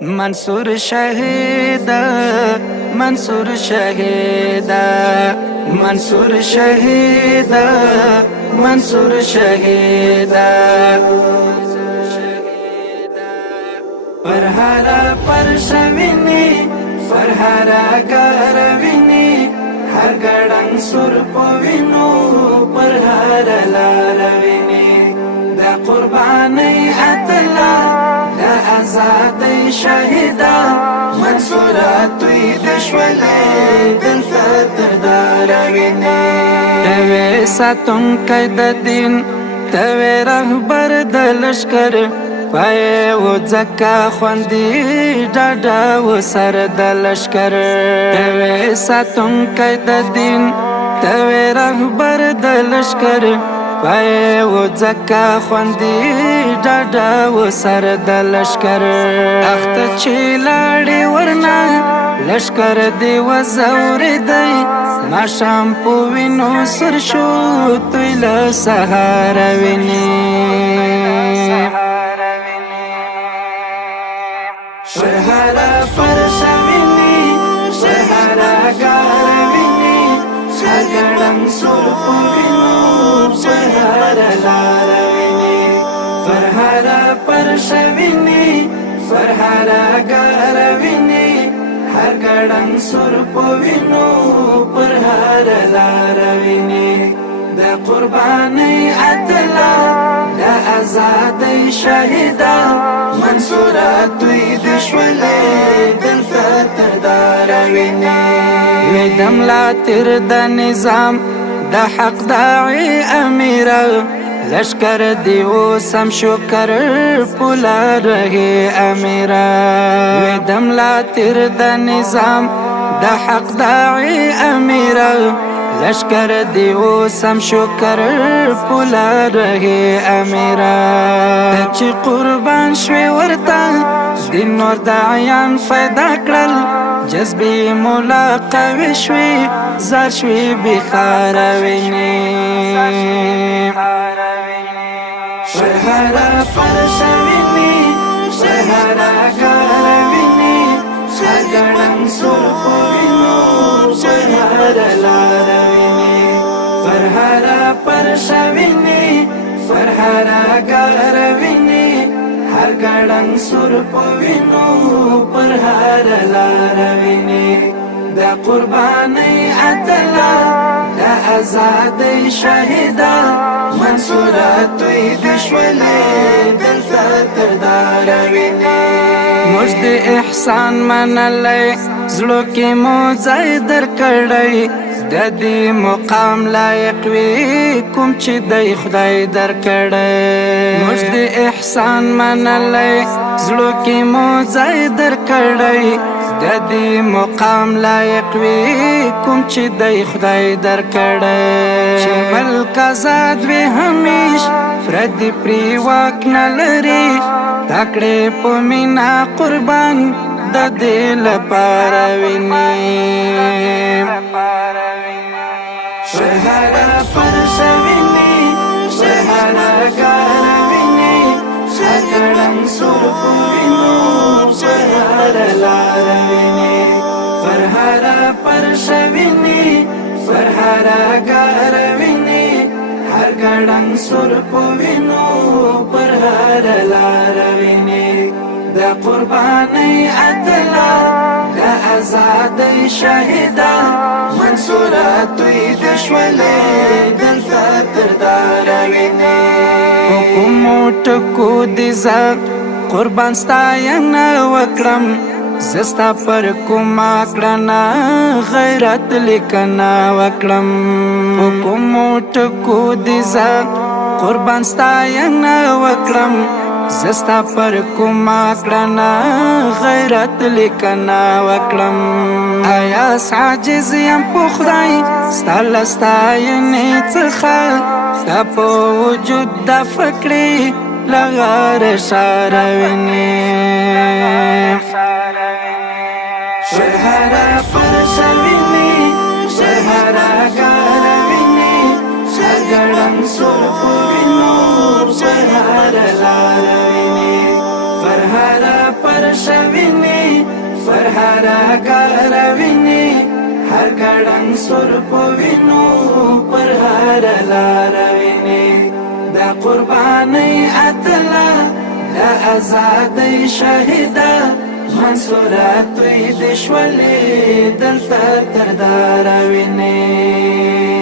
منصور شهید منصور شهید منصور شهید منصور شهید پر هر پر شوینی پر هر گروینی هر گړنګ سر پوینو پر هر لاروینی دا قربانی اتلا دا آزادی شهیدا منصورات توی دشولی دل فتر داروینی توی ساتون قید دین توی رهبر دلشکر پای و زکا خوندی ډاډا و سر د لشکر توی ساتون قید دین توی رهبر د لشکر پای و زکا خوندی ډاډا و سر د لشکر اخته چې لاړې ورنا لشکر دی و زور دی ما شام په وینو سر شو توی له سهار ویني شهرا فرشوینی شهرا گاروینی شگرم سرپوینو شهرا لاروینی فرهرا فرشوینی فرهرا گاروینی هر گرم سرپوینو فرهرا لاروینی دا قربانی عدلا دا آزادی شهیدا منصورات توی دشولی دل فتر داروینی ویدم لا تر دا نظام دا حق داعی امیرا لشکر دیو سم شکر پولا رہی امیرا ویدم لا تر دا نظام دا حق داعی امیرا لشکر دیو سم شکر پولا رہی امیرا چی قربان شوی ورتا دین نور داعیان فیدا کرل جذبی مولا قوی شوی زار شوی بخاروینی شهرا فرشوینی شهرا گاروینی شگرم سرپوینو شهرا لاروینی فرهرا پرشوینی فرهرا گاروینی هر گړنګ سر پوینو پر هر لاروینی دا قربانی عدلا دا آزادی شهیدا منصورات توی دشولی دل فتر داروینی مجد احسان منلی زلو کی موزای در کړی د دې مقام لایق وی کوم چې د خدای در کړی مجد احسان منلی زلو کی موزای در کړی د دې مقام لایق وی کوم چې د خدای در کړی چې ملک آزاد وی همیش پردی پری واک نه لري تاکړې په مینا قربان د دې لپاره ویني شهرا فرشوینی شهرا گاروینی شگرم سرپوینو شهرا لاروینی فرهرا فرشوینی فرهرا گاروینی هر گړنګ سرپوینو پر هر لاروینی دا قربانی عدلا دا آزادی شهیدا منصورات توی دشولی دل فتر داروینی حکومو ټکو دیزا قربان ستاینا وکړم زستا پر کوما کړنا غیرت لیکنا وکړم حکومو ټکو دیزا قربان ستاینا وکړم زستا پر کوما کړنا غیرت لیکنا وکړم آیا عاجز یم په خدای ستل ستاینې څخه تا په وجود د فکرې لغار شاروینی شهرا فرشوینی شهرا گاروینی شگرم سرپوینو شهرا لاروینی فرهرا پرشوینی هر کار ویني هر ګړنګ سر په وینو پر هر لار ویني دا قرباني اتلا دا آزادۍ شهیدا منصورات وي د شولې دلته تر دار ویني